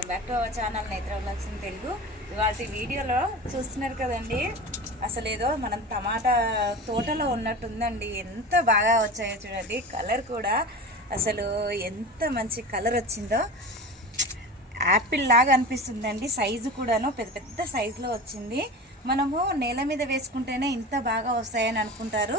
Welcome back to our channel నేత్ర vlogs in Telugu. ఇవాళ వీడియోలో చూస్తున్నారు కదండి, అసలు ఏదో మనం టమాటా తోటలో ఉన్నట్టుందండి. ఎంత బాగా వచ్చాయో చూడండి. కలర్ కూడా అసలు ఎంత మంచి కలర్ వచ్చిందో, యాపిల్ లాగా అనిపిస్తుందండి. సైజు కూడాను పెద్ద పెద్ద సైజులో వచ్చింది. మనము నేల మీద వేసుకుంటేనే ఇంత బాగా వస్తాయని అనుకుంటారు.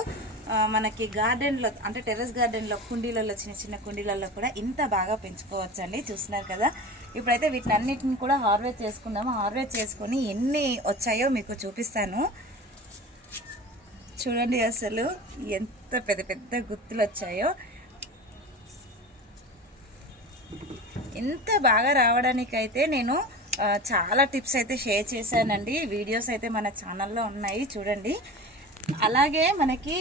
మనకి గార్డెన్లో అంటే టెర్రస్ గార్డెన్లో కుండీలలో చిన్న చిన్న కుండీలలో కూడా ఇంత బాగా పెంచుకోవచ్చండి. చూస్తున్నారు కదా. ఇప్పుడైతే వీటిని అన్నిటిని కూడా హార్వెస్ట్ చేసుకుందాము. హార్వెస్ట్ చేసుకొని ఎన్ని వచ్చాయో మీకు చూపిస్తాను. చూడండి అసలు ఎంత పెద్ద పెద్ద గుత్తులు వచ్చాయో. ఇంత బాగా రావడానికైతే నేను చాలా టిప్స్ అయితే షేర్ చేశానండి. వీడియోస్ అయితే మన ఛానల్లో ఉన్నాయి, చూడండి. అలాగే మనకి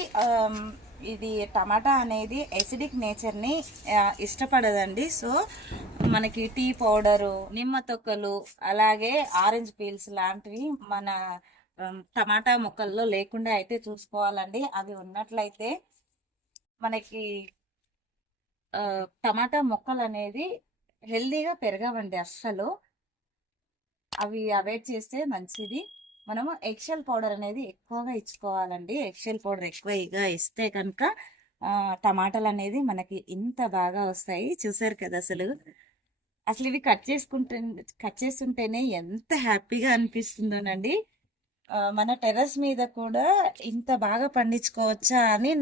ఇది టమాటా అనేది ఎసిడిక్ నేచర్ని ఇష్టపడదండి. సో మనకి టీ పౌడరు, నిమ్మ తొక్కలు, అలాగే ఆరెంజ్ పీల్స్ లాంటివి మన టమాటా మొక్కల్లో లేకుండా అయితే చూసుకోవాలండి. అవి ఉన్నట్లయితే మనకి టమాటా మొక్కలు అనేది హెల్దీగా పెరగవండి అస్సలు. అవి అవాయిడ్ చేస్తే మంచిది. మనము ఎగ్షెల్ పౌడర్ అనేది ఎక్కువగా ఇచ్చుకోవాలండి. ఎగ్షెల్ పౌడర్ ఎక్కువగా ఇస్తే కనుక టమాటాలు అనేది మనకి ఇంత బాగా వస్తాయి. చూసారు కదా అసలు. అసలు ఇవి కట్ చేస్తుంటేనే ఎంత హ్యాపీగా అనిపిస్తుందోనండి. మన టెర్రస్ మీద కూడా ఇంత బాగా పండించుకోవచ్చా అని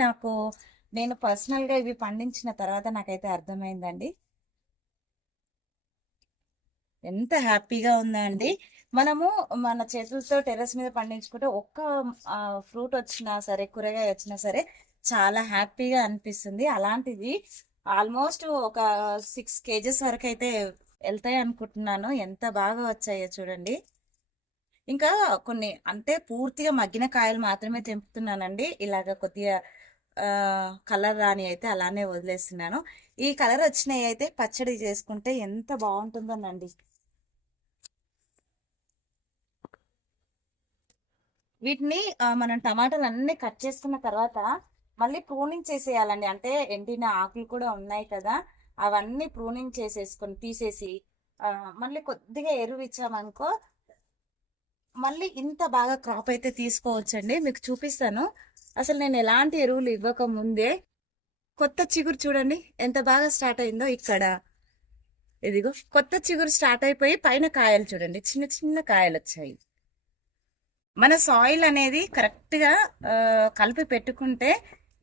నేను పర్సనల్గా ఇవి పండించిన తర్వాత నాకైతే అర్థమైందండి. ఎంత హ్యాపీగా ఉందండి. మనము మన చేతులతో టెర్రస్ మీద పండించుకుంటే ఒక్క ఫ్రూట్ వచ్చినా సరే, కూరగాయ వచ్చినా సరే చాలా హ్యాపీగా అనిపిస్తుంది. అలాంటిది ఆల్మోస్ట్ ఒక 6 kgs వరకు అయితే వెళ్తాయి అనుకుంటున్నాను. ఎంత బాగా వచ్చాయో చూడండి. ఇంకా కొన్ని అంటే పూర్తిగా మగ్గిన కాయలు మాత్రమే తెంపుతున్నానండి. ఇలాగ కొద్దిగా కలర్ రాని అయితే అలానే వదిలేస్తున్నాను. ఈ కలర్ వచ్చినవి అయితే పచ్చడి చేసుకుంటే ఎంత బాగుంటుందోనండి. వీటిని మనం టమాటాలు అన్ని కట్ చేసుకున్న తర్వాత మళ్ళీ ప్రూనింగ్ చేసేయాలండి. అంటే ఎండిన ఆకులు కూడా ఉన్నాయి కదా, అవన్నీ ప్రూనింగ్ తీసేసి మళ్ళీ కొద్దిగా ఎరువు ఇచ్చామనుకో మళ్ళీ ఇంత బాగా క్రాప్ అయితే తీసుకోవచ్చండి. మీకు చూపిస్తాను. అసలు నేను ఎలాంటి ఎరువులు ఇవ్వక ముందే కొత్త చిగురు చూడండి ఎంత బాగా స్టార్ట్ అయిందో. ఇక్కడ ఇదిగో కొత్త చిగురు స్టార్ట్ అయిపోయి పైన కాయలు చూడండి, చిన్న చిన్న కాయలు వచ్చాయి. మన సాయిల్ అనేది కరెక్ట్గా కలిపి పెట్టుకుంటే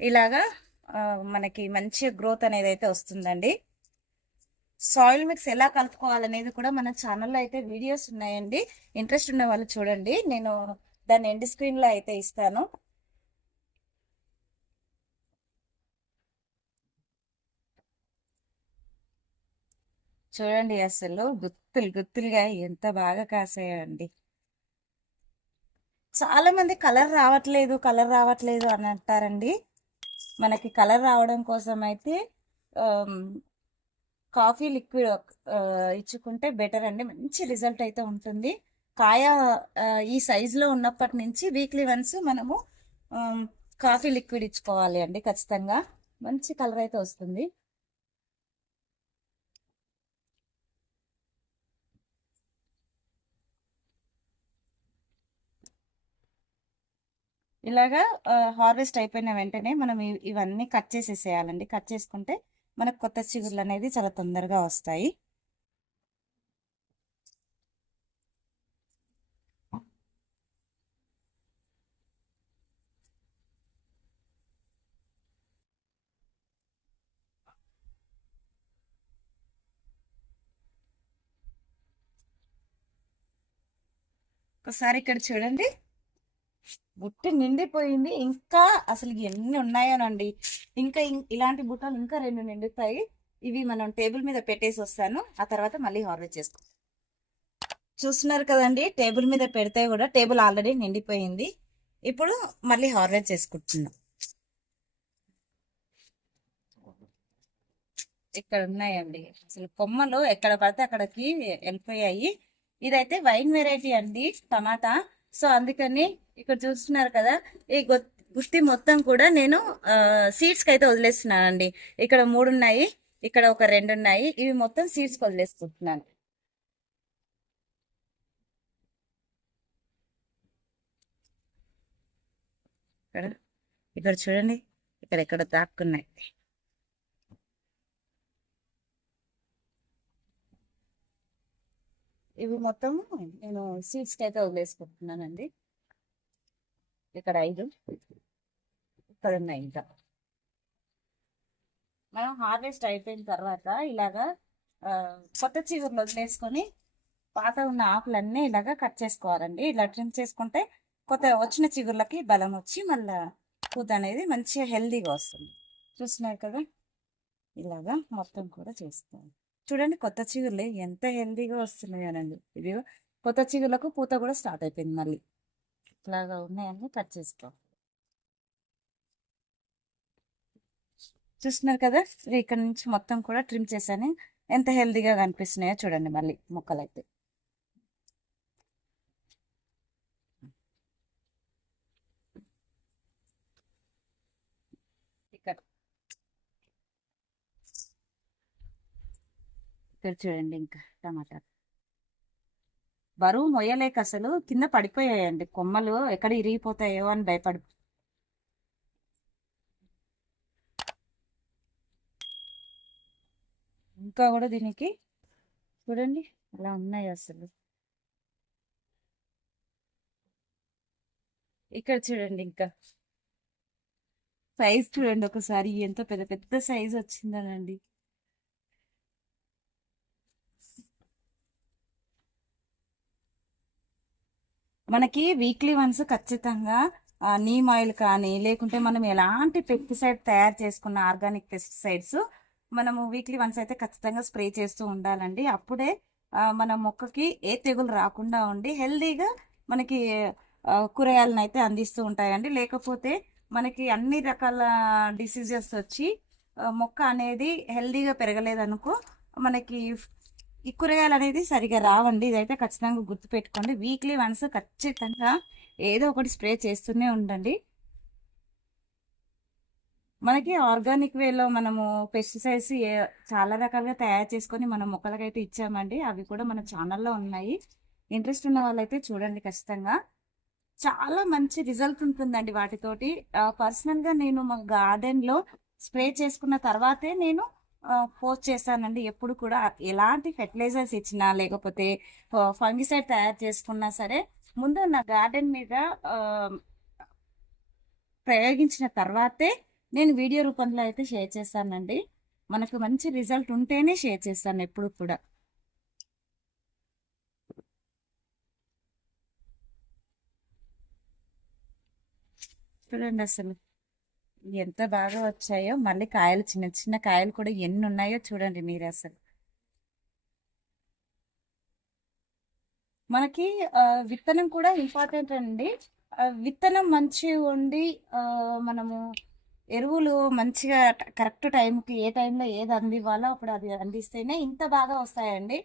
ఇలాగా మనకి మంచి గ్రోత్ అనేది అయితే వస్తుందండి. సాయిల్ మిక్స్ ఎలా కలుపుకోవాలనేది కూడా మన ఛానల్లో అయితే వీడియోస్ ఉన్నాయండి. ఇంట్రెస్ట్ ఉన్న వాళ్ళు చూడండి. నేను దాన్ని ఎండ్ స్క్రీన్లో అయితే ఇస్తాను. చూడండి అసలు గుత్తులు గుత్తులుగా ఎంత బాగా కాసాయండి. చాలా మంది కలర్ రావట్లేదు అని అంటారండి. మనకి కలర్ రావడం కోసం అయితే కాఫీ లిక్విడ్ ఇచ్చుకుంటే బెటర్ అండి. మంచి రిజల్ట్ అయితే ఉంటుంది. కాయ ఈ సైజులో ఉన్నప్పటి నుంచి వీక్లీ వన్స్ మనము కాఫీ లిక్విడ్ ఇచ్చుకోవాలి అండి. ఖచ్చితంగా మంచి కలర్ అయితే వస్తుంది. ఇలాగా హార్వెస్ట్ అయిపోయిన వెంటనే మనం ఇవన్నీ కట్ చేసేసేయాలండి. కట్ చేసుకుంటే మనకు కొత్త చిగుర్లు అనేది చాలా తొందరగా వస్తాయి. ఒకసారి ఇక్కడ చూడండి, బుట్ట నిండిపోయింది. ఇంకా అసలు ఎన్ని ఉన్నాయోనండి. ఇంకా ఇలాంటి బుట్టలు ఇంకా 2 నిండుతాయి. ఇవి మనం టేబుల్ మీద పెట్టేసి వస్తాను. ఆ తర్వాత మళ్ళీ హార్వెస్ట్ చేసుకుంటాం. చూస్తున్నారు కదండి, టేబుల్ మీద పెడితే కూడా టేబుల్ ఆల్రెడీ నిండిపోయింది. ఇప్పుడు మళ్ళీ హార్వెస్ట్ చేసుకుంటున్నాం. ఇక్కడ ఉన్నాయండి అసలు కొమ్మలు ఎక్కడ పడితే అక్కడికి వెళ్ళిపోయాయి. ఇదైతే వైన్ వెరైటీ అండి టమాటా. సో అందుకని ఇక్కడ చూస్తున్నారు కదా, ఈ గుత్తి మొత్తం కూడా నేను సీడ్స్కి అయితే వదిలేస్తున్నానండి. ఇక్కడ 3 ఉన్నాయి, ఇక్కడ ఒక 2 ఉన్నాయి. ఇవి మొత్తం సీడ్స్కి వదిలేసుకుంటున్నాను. ఇక్కడ ఇక్కడ చూడండి, ఇక్కడ దాక్కున్నాయి. ఇవి మొత్తము నేను సీడ్స్కి అయితే వదిలేసుకుంటున్నానండి. ఇక్కడ 5 ఇక్కడ ఉన్నాయి. ఇంకా మనం హార్వెస్ట్ అయిపోయిన తర్వాత ఇలాగా కొత్త చిగురులు వదిలేసుకొని పాత ఉన్న ఆకులన్నీ ఇలాగా కట్ చేసుకోవాలండి. ఇలా ట్రిమ్ చేసుకుంటే కొత్త వచ్చిన చిగుర్లకి బలం వచ్చి మళ్ళీ పూత అనేది మంచిగా హెల్దీగా వస్తుంది. చూస్తున్నారు కదా, ఇలాగా మొత్తం కూడా చేసుకోవాలి. చూడండి కొత్త చిగుర్లు ఎంత హెల్దీగా వస్తున్నాయనండి. ఇది కొత్త చిగుర్లకు పూత కూడా స్టార్ట్ అయిపోయింది. మళ్ళీ ఇలాగా ఉన్నాయని కట్ చేసుకోవాలి. చూస్తున్నారు కదా, ఇక్కడ నుంచి మొత్తం కూడా ట్రిమ్ చేశాను. ఎంత హెల్దీగా కనిపిస్తున్నాయో చూడండి. మళ్ళీ మొక్కలు అయితే ఇక్కడ చూడండి. ఇంకా టమాటా బరువు మొయ్యలేక అసలు కింద పడిపోయాయండి. కొమ్మలు ఎక్కడ ఇరిగిపోతాయో అని భయపడి. ఇంకా కూడా దీనికి చూడండి అలా ఉన్నాయి అసలు. ఇక్కడ చూడండి, ఇంకా సైజ్ చూడండి ఒకసారి, ఎంత పెద్ద పెద్ద సైజ్ వచ్చిందనండి. మనకి వీక్లీ వన్స్ ఖచ్చితంగా నీమ్ ఆయిల్ కానీ లేకుంటే మనం ఎలాంటి పెస్టిసైడ్ తయారు చేసుకున్న ఆర్గానిక్ పెస్టిసైడ్స్ మనము వీక్లీ వన్స్ అయితే ఖచ్చితంగా స్ప్రే చేస్తూ ఉండాలండి. అప్పుడే మన మొక్కకి ఏ తెగులు రాకుండా ఉండి హెల్దీగా మనకి కూరగాయలను అయితే అందిస్తూ ఉంటాయండి. లేకపోతే మనకి అన్ని రకాల డిసీజెస్ వచ్చి మొక్క అనేది హెల్దీగా పెరగలేదనుకో మనకి ఈ కూరగాయలు అనేది సరిగా రావండి. ఇదైతే ఖచ్చితంగా గుర్తుపెట్టుకోండి. వీక్లీ వన్స్ ఖచ్చితంగా ఏదో ఒకటి స్ప్రే చేస్తూనే ఉండండి. మనకి ఆర్గానిక్ వేలో మనము పెస్టిసైడ్స్ చాలా రకాలుగా తయారు చేసుకొని మన మొక్కలకైతే ఇచ్చామండి. అవి కూడా మన ఛానల్లో ఉన్నాయి. ఇంట్రెస్ట్ ఉన్న వాళ్ళైతే చూడండి ఖచ్చితంగా. చాలా మంచి రిజల్ట్ ఉంటుందండి వాటితోటి. పర్సనల్గా నేను మా గార్డెన్లో స్ప్రే చేసుకున్న తర్వాతే నేను పోస్ట్ చేస్తానండి. ఎప్పుడు కూడా ఎలాంటి ఫెర్టిలైజర్స్ ఇచ్చినా లేకపోతే ఫంగిసైడ్ తయారు చేసుకున్నా సరే ముందు నా గార్డెన్ మీద ప్రయోగించిన తర్వాతే నేను వీడియో రూపంలో అయితే షేర్ చేస్తానండి. మనకు మంచి రిజల్ట్ ఉంటేనే షేర్ చేస్తాను ఎప్పుడు కూడా. చూడండి అసలు ఎంత బాగా వచ్చాయో. మళ్ళీ కాయలు చిన్న చిన్న కాయలు కూడా ఎన్ని ఉన్నాయో చూడండి మీరు అసలు. మనకి విత్తనం కూడా ఇంపార్టెంట్ అండి. విత్తనం మంచిగా ఉండి మనము ఎరువులు మంచిగా కరెక్ట్ టైంకి ఏ టైంలో ఏది అందివ్వాలో అప్పుడు అది అందిస్తేనే ఇంత బాగా వస్తాయండి.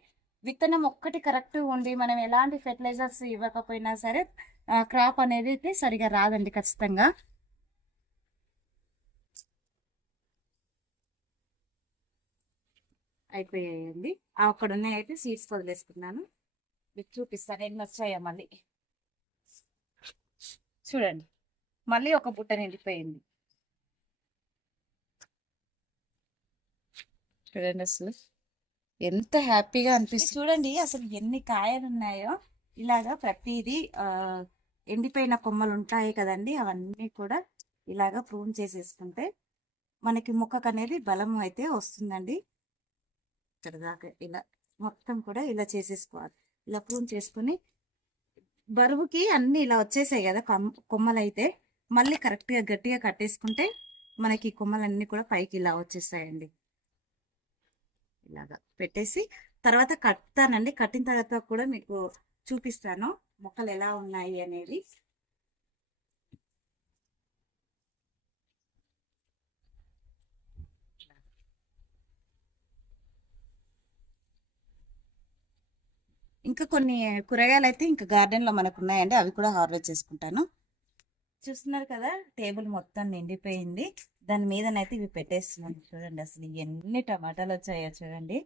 విత్తనం ఒక్కటి కరెక్ట్ ఉండి మనం ఎలాంటి ఫెర్టిలైజర్స్ ఇవ్వకపోయినా సరే క్రాప్ అనేది అయితే సరిగా రాదండి ఖచ్చితంగా. అయిపోయాయండి. అక్కడ ఉన్నాయి అయితే సీడ్స్ వదిలేసుకున్నాను. మీకు చూపిస్తాను ఎన్ని వచ్చాయో. మళ్ళీ చూడండి, మళ్ళీ ఒక బుట్ట నిండిపోయింది. చూడండి అసలు ఎంత హ్యాపీగా అనిపిస్తుంది. చూడండి అసలు ఎన్ని కాయలు ఉన్నాయో. ఇలాగా ప్రతిదీ ఎండిపోయిన కొమ్మలు ఉంటాయి కదండి, అవన్నీ కూడా ఇలాగా ప్రూన్ చేసేసుకుంటే మనకి మొక్కకు అనేది బలం అయితే వస్తుందండి. ఇక్కడ దాకా ఇలా మొత్తం కూడా ఇలా చేసేసుకోవాలి. ఇలా ప్రూన్ చేసుకుని బరువుకి అన్ని ఇలా వచ్చేసాయి కదా కొమ్మలు అయితే మళ్ళీ కరెక్ట్గా గట్టిగా కట్టేసుకుంటే మనకి కొమ్మలన్నీ కూడా పైకి ఇలా వచ్చేసాయండి. ఇలాగా పెట్టేసి తర్వాత కట్టానండి. కట్టిన తర్వాత కూడా మీకు చూపిస్తాను మొక్కలు ఎలా ఉన్నాయి అనేది. ఇంకా కొన్ని కూరగాయలు అయితే ఇంకా గార్డెన్లో మనకు ఉన్నాయండి, అవి కూడా హార్వెస్ట్ చేసుకుంటాను. చూస్తున్నారు కదా, టేబుల్ మొత్తం నిండిపోయింది. దాని మీదనైతే ఇవి పెట్టేస్తున్నాను. చూడండి అసలు ఎన్ని టమాటాలు వచ్చాయో చూడండి.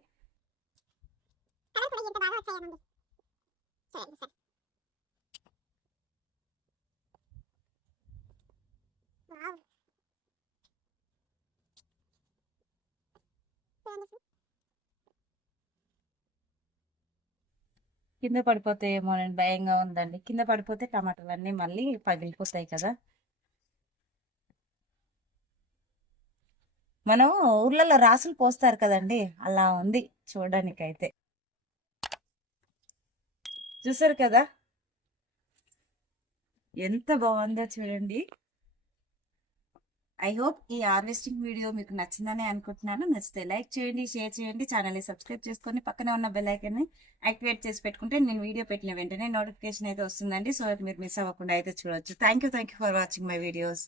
కింద పడిపోతాయేమో అని భయంగా ఉందండి. కింద పడిపోతే టమాటాలన్నీ మళ్ళీ పగిలిపోతాయి కదా. మనం ఊర్లలో రాసులు పోస్తారు కదండి, అలా ఉంది చూడడానికైతే. చూసారు కదా ఎంత బాగుందో చూడండి. ఐ హోప్ ఈ హార్వెస్టింగ్ వీడియో మీకు నచ్చిందని అనుకుంటున్నాను. నచ్చితే లైక్ చేయండి, షేర్ చేయండి, ఛానల్ని సబ్స్క్రైబ్ చేసుకొని పక్కనే ఉన్న బెల్ ఐకాన్ని యాక్టివేట్ చేసి పెట్టుకుంటే నేను వీడియో పెట్టిన వెంటనే నోటిఫికేషన్ అయితే వస్తుందండి. సో మీరు మిస్ అవ్వకుండా అయితే చూడొచ్చు. Thank you for watching my videos.